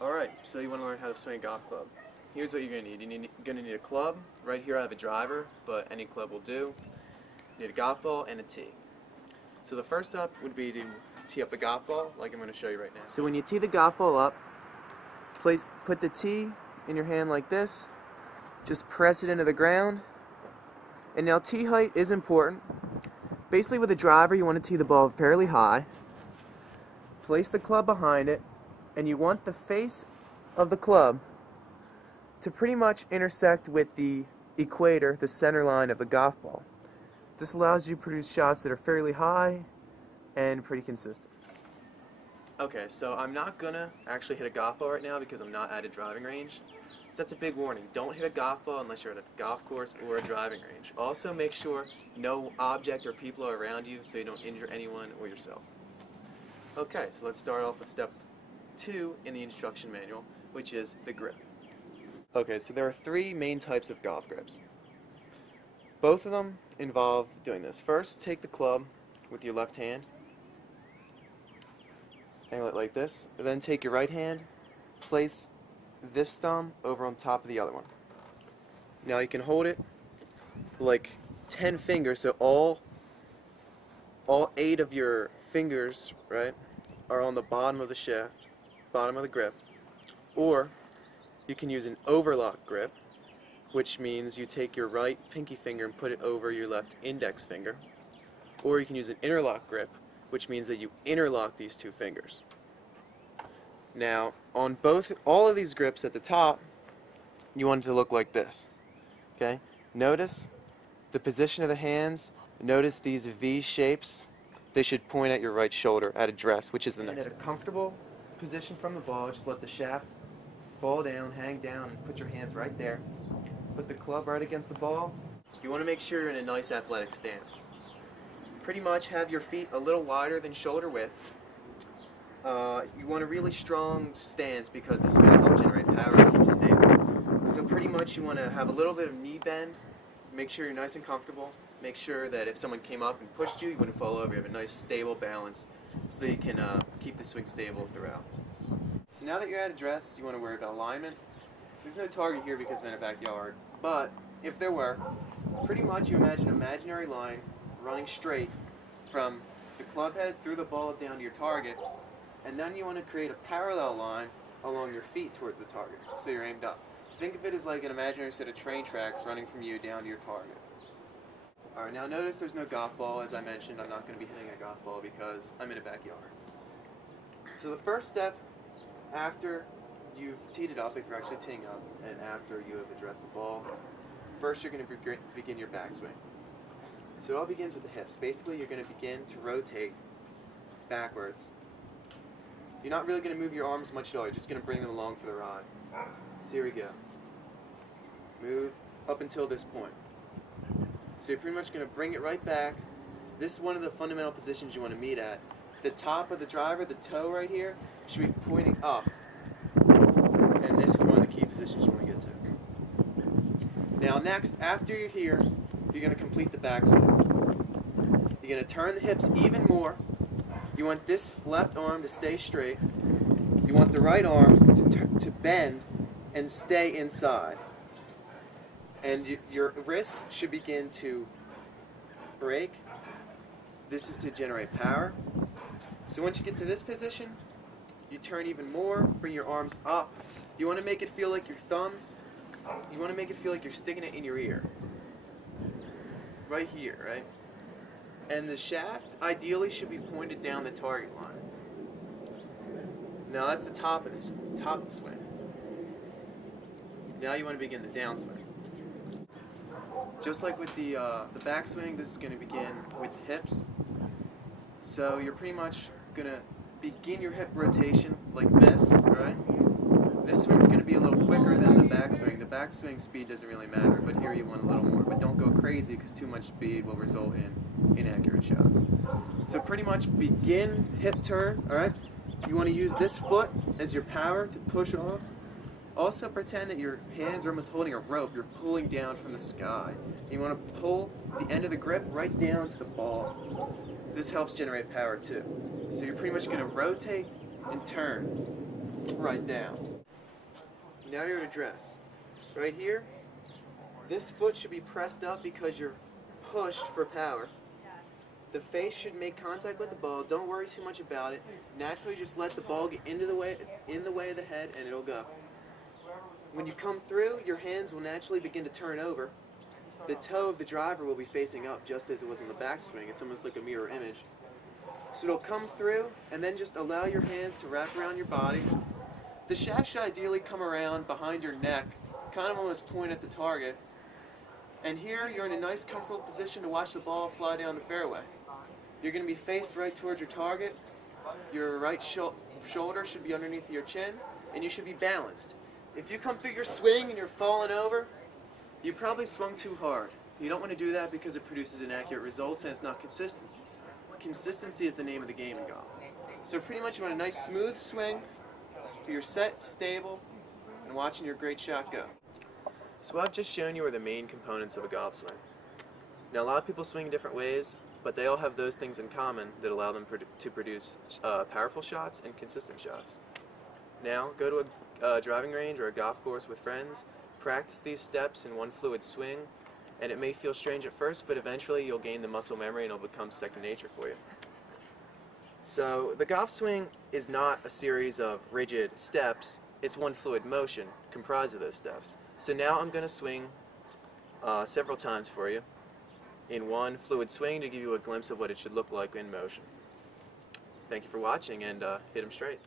Alright, so you want to learn how to swing a golf club. Here's what you're going to need. You're going to need a club. Right here I have a driver, but any club will do. You need a golf ball and a tee. So the first step would be to tee up the golf ball, like I'm going to show you right now. So when you tee the golf ball up, put the tee in your hand like this. Just press it into the ground. And now tee height is important. Basically with a driver you want to tee the ball fairly high. Place the club behind it. And you want the face of the club to pretty much intersect with the equator, the center line of the golf ball. This allows you to produce shots that are fairly high and pretty consistent. Okay, so I'm not gonna actually hit a golf ball right now because I'm not at a driving range. So that's a big warning. Don't hit a golf ball unless you're at a golf course or a driving range. Also make sure no object or people are around you so you don't injure anyone or yourself. Okay, so let's start off with step 2 in the instruction manual, which is the grip. Okay, so there are 3 main types of golf grips. Both of them involve doing this. First, take the club with your left hand, angle it like this, and then take your right hand, place this thumb over on top of the other one. Now you can hold it like 10 fingers, so all 8 of your fingers, right, are on the bottom of the shaft, bottom of the grip. Or you can use an overlock grip, which means you take your right pinky finger and put it over your left index finger. Or you can use an interlock grip, which means that you interlock these 2 fingers. Now, on all of these grips at the top, you want it to look like this. Okay? Notice the position of the hands. Notice these V shapes. They should point at your right shoulder at address, which is the next step. At a comfortable position from the ball, just let the shaft fall down, hang down, and put your hands right there. Put the club right against the ball. You want to make sure you're in a nice athletic stance. Pretty much have your feet a little wider than shoulder width. You want a really strong stance because it's going to help generate power and keep you stable. So pretty much you want to have a little bit of knee bend. Make sure you're nice and comfortable. Make sure that if someone came up and pushed you, you wouldn't fall over. You have a nice stable balance so that you can keep the swing stable throughout. So now that you're at address, you want to worry about alignment. There's no target here because I'm in a backyard, but if there were, pretty much you imagine an imaginary line running straight from the club head through the ball down to your target, and then you want to create a parallel line along your feet towards the target, so you're aimed up. Think of it as like an imaginary set of train tracks running from you down to your target. Alright, now notice there's no golf ball. As I mentioned, I'm not going to be hitting a golf ball because I'm in a backyard. So the first step after you've teed it up, if you're actually teeing up, and after you have addressed the ball, first you're going to begin your backswing. So it all begins with the hips. Basically, you're going to begin to rotate backwards. You're not really going to move your arms much at all. You're just going to bring them along for the ride. So here we go. Move up until this point. So you're pretty much going to bring it right back. This is one of the fundamental positions you want to meet at. The top of the driver, the toe right here, should be pointing up. And this is one of the key positions you want to get to. Now next, after you're here, you're going to complete the backswing. You're going to turn the hips even more. You want this left arm to stay straight. You want the right arm to bend and stay inside. And your wrists should begin to break. This is to generate power. So once you get to this position, you turn even more, bring your arms up. You want to make it feel like your thumb, you want to make it feel like you're sticking it in your ear. Right here, right? And the shaft ideally should be pointed down the target line. Now that's the top of the swing. Now you want to begin the downswing. Just like with the backswing, this is going to begin with the hips. So you're pretty much going to begin your hip rotation like this, right? This swing is going to be a little quicker than the backswing. The backswing speed doesn't really matter, but here you want a little more. But don't go crazy because too much speed will result in inaccurate shots. So pretty much begin hip turn, alright? You want to use this foot as your power to push off. Also pretend that your hands are almost holding a rope. You're pulling down from the sky. You want to pull the end of the grip right down to the ball. This helps generate power too. So you're pretty much going to rotate and turn right down. Now you're at address. Right here, this foot should be pressed up because you're pushed for power. The face should make contact with the ball. Don't worry too much about it. Naturally, just let the ball get in the way of the head, and it'll go. When you come through, your hands will naturally begin to turn over. The toe of the driver will be facing up just as it was in the backswing. It's almost like a mirror image. So it'll come through, and then just allow your hands to wrap around your body. The shaft should ideally come around behind your neck, kind of almost point at the target. And here, you're in a nice, comfortable position to watch the ball fly down the fairway. You're going to be faced right towards your target. Your right shoulder should be underneath your chin, and you should be balanced. If you come through your swing and you're falling over, you probably swung too hard. You don't want to do that because it produces inaccurate results and it's not consistent. Consistency is the name of the game in golf. So pretty much you want a nice smooth swing, you're set, stable, and watching your great shot go. So what I've just shown you are the main components of a golf swing. Now a lot of people swing in different ways, but they all have those things in common that allow them to produce powerful shots and consistent shots. Now go to a driving range or a golf course with friends, practice these steps in one fluid swing, and it may feel strange at first, but eventually you'll gain the muscle memory and it'll become second nature for you. So the golf swing is not a series of rigid steps, it's one fluid motion comprised of those steps. So now I'm going to swing several times for you in one fluid swing to give you a glimpse of what it should look like in motion. Thank you for watching, and hit 'em straight.